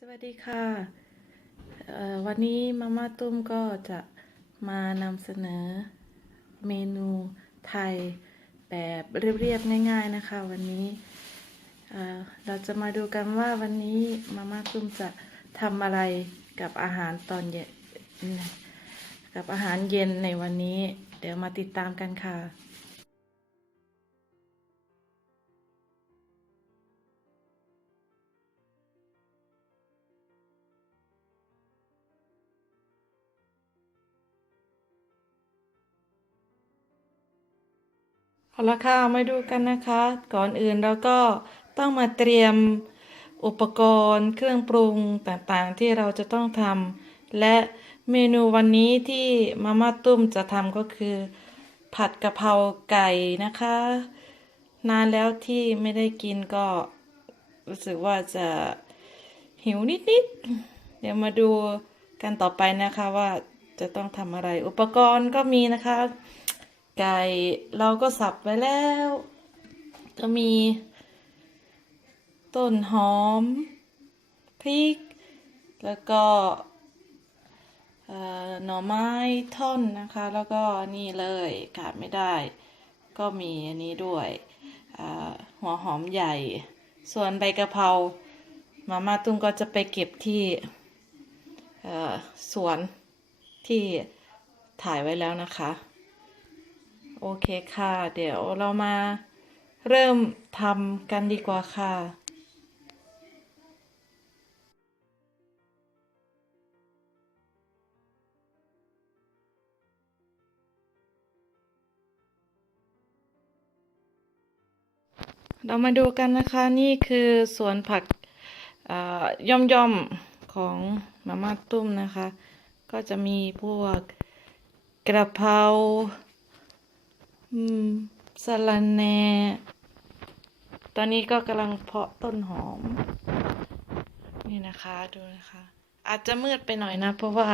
สวัสดีค่ะ วันนี้มาม่าตุ้มก็จะมานำเสนอเมนูไทยแบบเรียบๆง่าย ๆนะคะ วันนี้เราจะมาดูกันว่าวันนี้มาม่าตุ้มจะทำอะไรกับอาหารตอนเย็นกับอาหารเย็นในวันนี้ เดี๋ยวมาติดตามกันค่ะ ละค่ะมาดูกันนะคะ ก่อนอื่นเราก็ต้องมาเตรียมอุปกรณ์เครื่องปรุงต่างๆ ที่เราจะต้องทำและเมนูวันนี้ที่มาม่าตุ้มจะทำก็คือ ผัดกะเพราไก่นะคะ นานแล้วที่ไม่ได้กินก็รู้สึกว่าจะหิวนิดๆ เดี๋ยวมาดูกันต่อไปนะคะว่าจะต้องทำอะไรอุปกรณ์ก็มีนะคะ ไก่เราก็สับไว้แล้ว ก็มี ต้นหอม พริก แล้วก็หน่อไม้ท่อนนะคะ แล้วก็นี่เลยขาดไม่ได้ ก็มีอันนี้ด้วยหัวหอมใหญ่ ส่วนใบกะเพรามาม่าตุ้มก็จะไปเก็บที่สวนที่ถ่ายไว้แล้วนะคะ โอเคค่ะ เดี๋ยวเรามาเริ่มทำกันดีกว่าค่ะ เรามาดูกันนะคะนี่คือสวนผักย่อมย่อมๆของมาม่าตุ้มนะคะ ก็จะมีพวกกระเพรา อืมสะระแน่ตอนนี้ก็กำลังเพาะต้นหอม นี่นะคะดูนะคะ อาจจะมืดไปหน่อยนะ เพราะว่า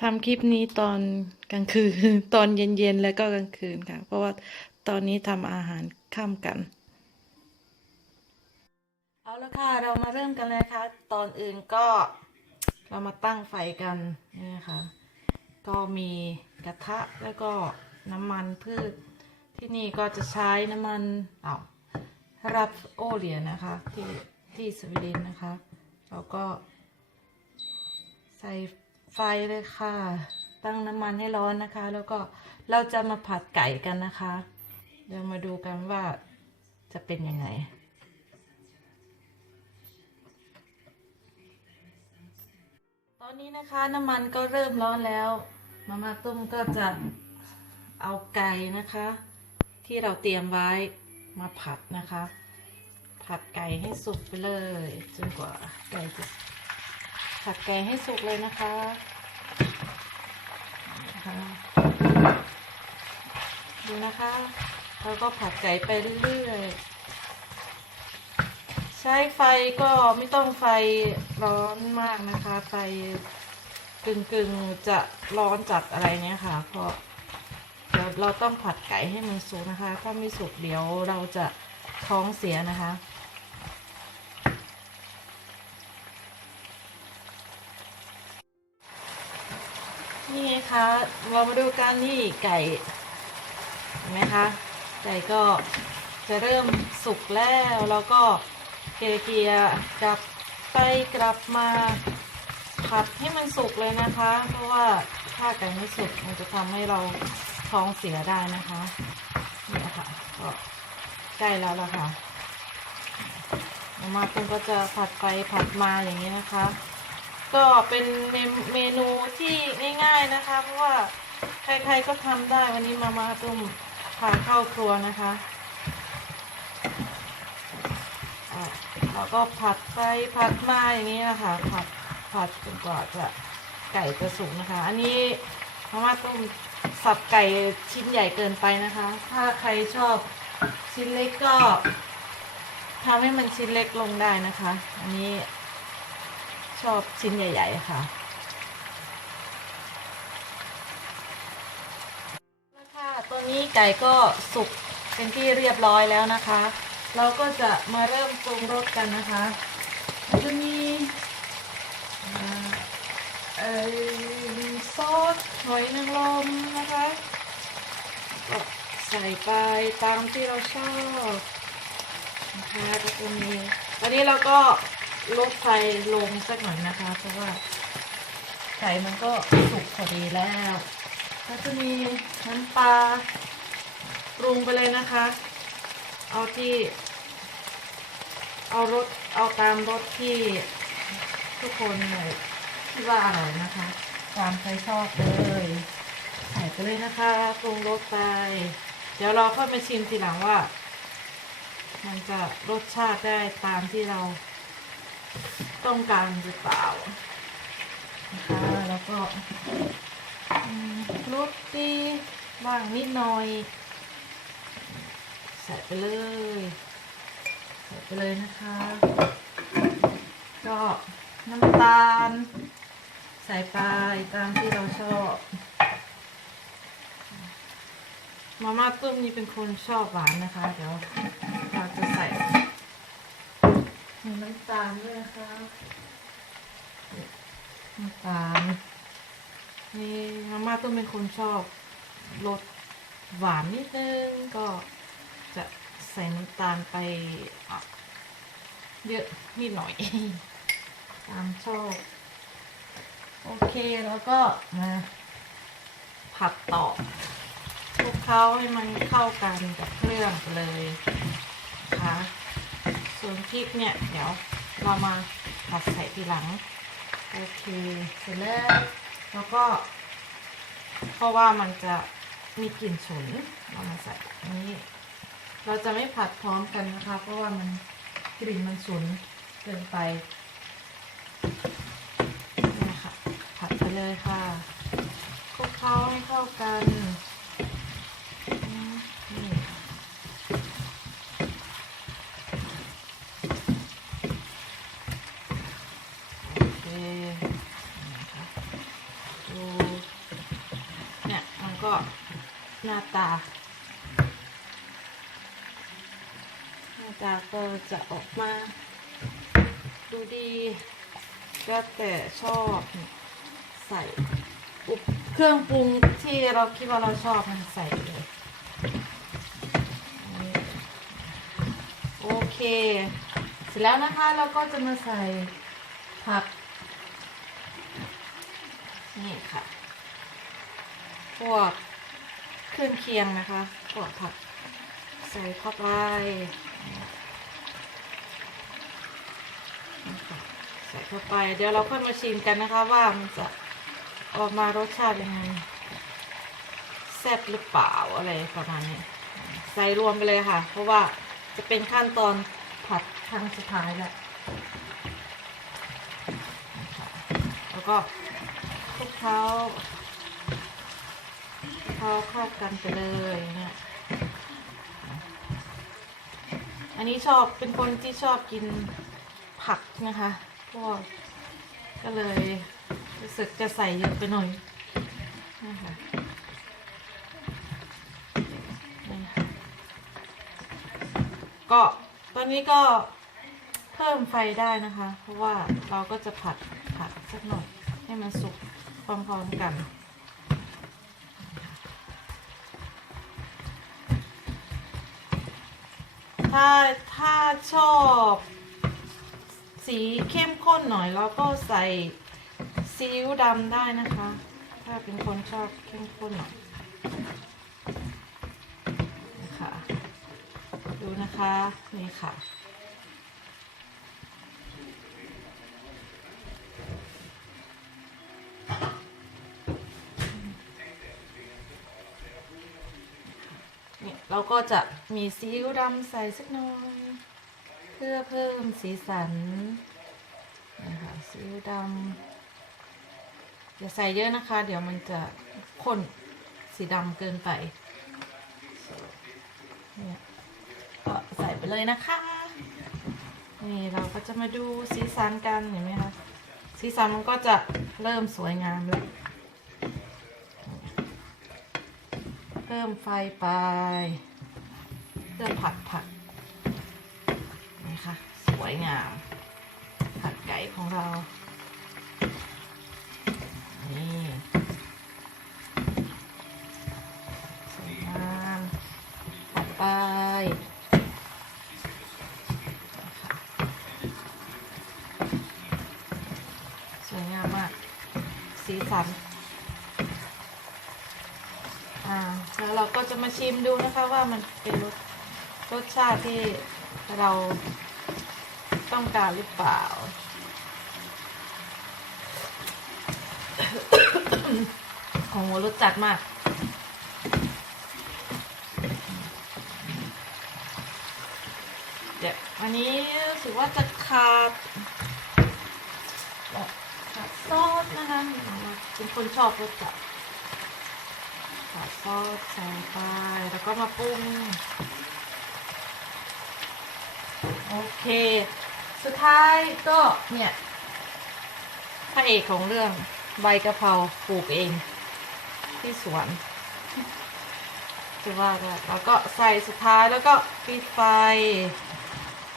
ทำคลิปนี้ตอนกลางคืน ตอนเย็นๆแล้วก็กลางคืนค่ะ เพราะว่าตอนนี้ทำอาหารข้ามกัน เอาละค่ะ เรามาเริ่มกันเลยค่ะ ตอนอื่นก็เรามาตั้งไฟกันนี่นะคะก็มีกระทะแล้วก็ น้ำมันพืช ที่นี่ก็จะใช้น้ำมันเอารับโอเลียนะคะ ที่ที่สวีเดนนะคะ แล้วก็ ใส่ไฟเลยค่ะ ตั้งน้ำมันให้ร้อนนะคะ แล้วก็เราจะมาผัดไก่กันนะคะ เดี๋ยวมาดูกันว่าจะเป็นยังไงตอนนี้นะคะน้ำมันก็เริ่มร้อนแล้ว มาม่าตุ้มก็จะ เอาไก่นะคะ ที่เราเตรียมไว้มาผัดนะคะ ผัดไก่ให้สุกไปเลยจนกว่าไก่จะผัดไก่ให้สุกเลยนะคะนะคะดูนะคะแล้วก็ผัดไก่ไปเรื่อยๆ ใช้ไฟก็ไม่ต้องไฟร้อนมากนะคะ ไฟกึ่งกึ่งๆจะร้อนจัดอะไรเนี้ยค่ะ เพราะ เราต้องผัดไก่ให้มันสุกนะคะ ถ้าไม่สุกเดี๋ยวเราจะท้องเสียนะคะ นี่คะเรามาดูกันนี่ไก่เห็นไหมคะ ไก่ก็จะเริ่มสุกแล้วแล้วก็เกลี่ยกลับไปกลับมาผัดให้มันสุกเลยนะคะ เพราะว่าถ้าไก่ไม่สุกมันจะทำให้เรา ท้องเสียได้นะคะนี่ค่ะก็ใกล้แล้วล่ะค่ะมาตุ้มก็จะผัดไปผัดมาอย่างนี้นะคะ ก็เป็นเมเมนูที่ง่ายๆนะคะ เพราะว่าใครๆก็ทำได้วันนี้มามาตุ้มพาเข้าครัวนะคะอะเราก็ผัดไปผัดมาอย่างนี้นะคะผัดผัดจนกว่าจะไก่จะสุกนะคะ อันนี้มามาตุ้ม สับไก่ชิ้นใหญ่เกินไปนะคะ ถ้าใครชอบชิ้นเล็กก็ทำให้มันชิ้นเล็กลงได้นะคะ อันนี้ชอบชิ้นใหญ่ ๆ ค่ะแล้วค่ะตัวนี้ไก่ก็สุกเป็นที่เรียบร้อยแล้วนะคะ เราก็จะมาเริ่มปรุงรสกันนะคะมันจะมีอ่เอ่อ ซอสหอยนางรมนะคะก็ใส่ไปตามที่เราชอบนะคะก็จะมีตอนนี้เราก็ลดไฟลงสักหน่อยนะคะ เพราะว่าไก่มันก็สุกพอดีแล้วก็จะมีน้ำปลาปรุงไปเลยนะคะ เอาที่ เอารสเอาตามรสที่ทุกคนเลยคิดว่าอร่อยนะคะ ตามใครชอบเลยใส่ไปเลยนะคะปรุงรสไป เดี๋ยวเราค่อยมาชิมทีหลังว่า มันจะรสชาติได้ตามที่เราต้องการหรือเปล่านะคะแล้วก็รสดีบ้างนิดหน่อย ใส่ไปเลย ใส่ไปเลยนะคะ ก็น้ำตาล ใส่ไปตามที่เราชอบ มาม่าตุ้มนี่เป็นคนชอบหวานนะคะ เดี๋ยวเราจะใส่น้ำตาลด้วยนะคะน้ำตาลนี่มาม่าตุ้มเป็นคนชอบรสหวานนิดนึงก็จะใส่น้ำตาลไปอะเยอะนิดหน่อย ตามชอบ โอเคแล้วก็มาผัดต่อคลุกเคล้าให้มันเข้ากันกับเครื่องเลยนะคะส่วนพริกเนี่ย เดี๋ยวเรามาผัดใส่ทีหลัง โอเค เสร็จแล้ว แล้วก็ เพราะว่ามันจะมีกลิ่นฉุนเรามาใส่อันนี้ เราจะไม่ผัดพร้อมกันนะคะ เพราะว่ามันกลิ่นมันฉุนเกินไป นี่ค่ะ ผัดไป เลยค่ะคลุกเคล้าให้เข้ากันโอเคดูเนี่ยมันก็หน้าตา หน้าตาก็จะออกมา ดูดี ก็แต่ชอบ ใส่เครื่องปรุงที่เราคิดว่าเราชอบมันใส่เลยโอเค เสร็จแล้วนะคะเราก็จะมาใส่ผักนี่ค่ะ พวกเครื่องเคียงนะคะพวกผักใส่เข้าไปใส่เข้าไป เดี๋ยวเราค่อยมาชิมกันนะคะว่ามันจะ ออกมารสชาติยังไงแซ่บหรือเปล่าอะไรประมาณนี้ ใส่รวมไปเลยค่ะ เพราะว่าจะเป็นขั้นตอนผัดครั้งสุดท้ายแล้วนะแล้วก็คลุกเคล้าคลุกเคล้าเข้ากันไปเลยเนี่ยอันนี้ชอบเป็นคนที่ชอบกินผักนะคะพวกก็เลย รู้สึกจะใส่เยอะไปหน่อยนะคะก็ตอนนี้ก็เพิ่มไฟได้นะคะ เพราะว่าเราก็จะผัดผัดสักหน่อยให้มันสุกพร้อมๆกันถ้าถ้าชอบ สีเข้มข้นหน่อยเราก็ใส่ ซีอิ๊วดำได้นะคะ ถ้าเป็นคนชอบเข้มข้นหน่อยนะคะดูนะคะนี่ค่ะเนี่ยเราก็จะมีซีอิ๊วดำใส่สักหน่อย เพื่อเพิ่มสีสันนะคะซีอิ๊วดำ อย่าใส่เยอะนะคะ เดี๋ยวมันจะข้นสีดำเกินไปเนี่ยก็ใส่ไปเลยนะคะ นี่เราก็จะมาดูสีสันกันเห็นไหมคะสีสันมันก็จะเริ่มสวยงามแล้วเพิ่มไฟไปเพื่อผัดผักนี่ค่ะสวยงามผัดไก่ของเรา นี่สวยงามถัดไปสวยงามมาก สีสัน อ่า แล้วเราก็จะมาชิมดูนะคะว่ามันเป็นรสรสชาติที่เราต้องการหรือเปล่า โอ้โหรสจัดมากเดี๋ยวอันนี้รู้สึกว่าจะขาดขาดซอสนะคะเป็นคนชอบรสจัดขาดซอสใส่ไปแล้วก็มาปรุงโอเค สุดท้ายก็เนี่ยพระเอกของเรื่อง ใบกะเพราปลูกเอง ที่สวนจะว่าก็แล้วก็ใส่สุดท้ายแล้วก็ปิดไฟ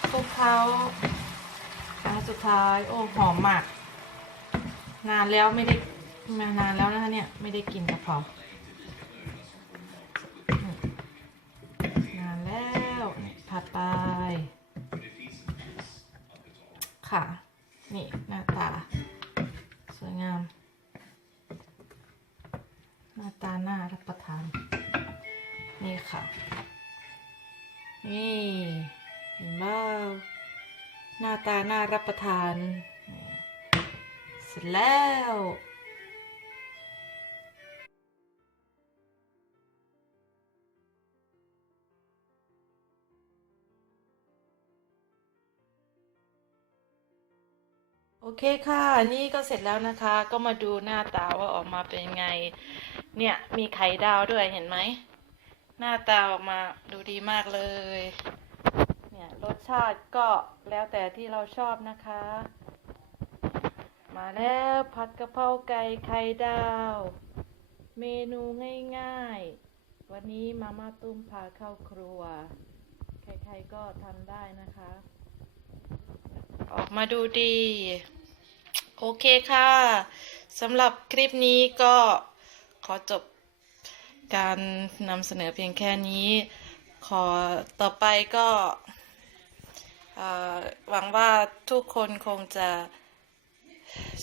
คลุกเคล้าครั้งสุดท้ายโอ้หอมมาก นานแล้วไม่ได้มานานแล้วนะคะเนี่ย ไม่ได้กินกะเพรานานแล้วผัดไปค่ะ นี่หน้าตา สวยงาม หน้าตาน่ารับประทาน นี่ค่ะ นี่เห็นบ้าหน้าตาหน่ารับประทาน เสร็จแล้วโอเคค่ะ นี่ก็เสร็จแล้วนะคะ ก็มาดูหน้าตาว่าออกมาเป็นไง เนี่ยมีไข่ดาวด้วยเห็นไหม หน้าตาออกมาดูดีมากเลย เนี่ยรสชาติก็แล้วแต่ที่เราชอบนะคะ มาแล้วผัดกะเพราไก่ไข่ดาว เมนูง่ายๆ วันนี้มาม่าตุ้มพาเข้าครัว ใครๆก็ทำได้นะคะ ออกมาดูดี โอเคค่ะสำหรับคลิปนี้ก็ ขอจบการนำเสนอเพียงแค่นี้ ขอต่อไปก็หวังว่าทุกคนคงจะ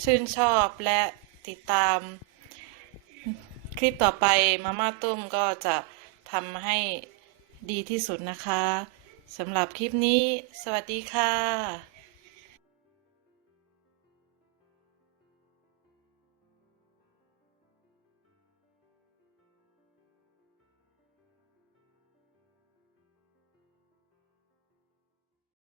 ชื่นชอบและติดตามคลิปต่อไปมาม่าตุ้มก็จะทำให้ดีที่สุดนะคะสำหรับคลิปนี้ สวัสดีค่ะ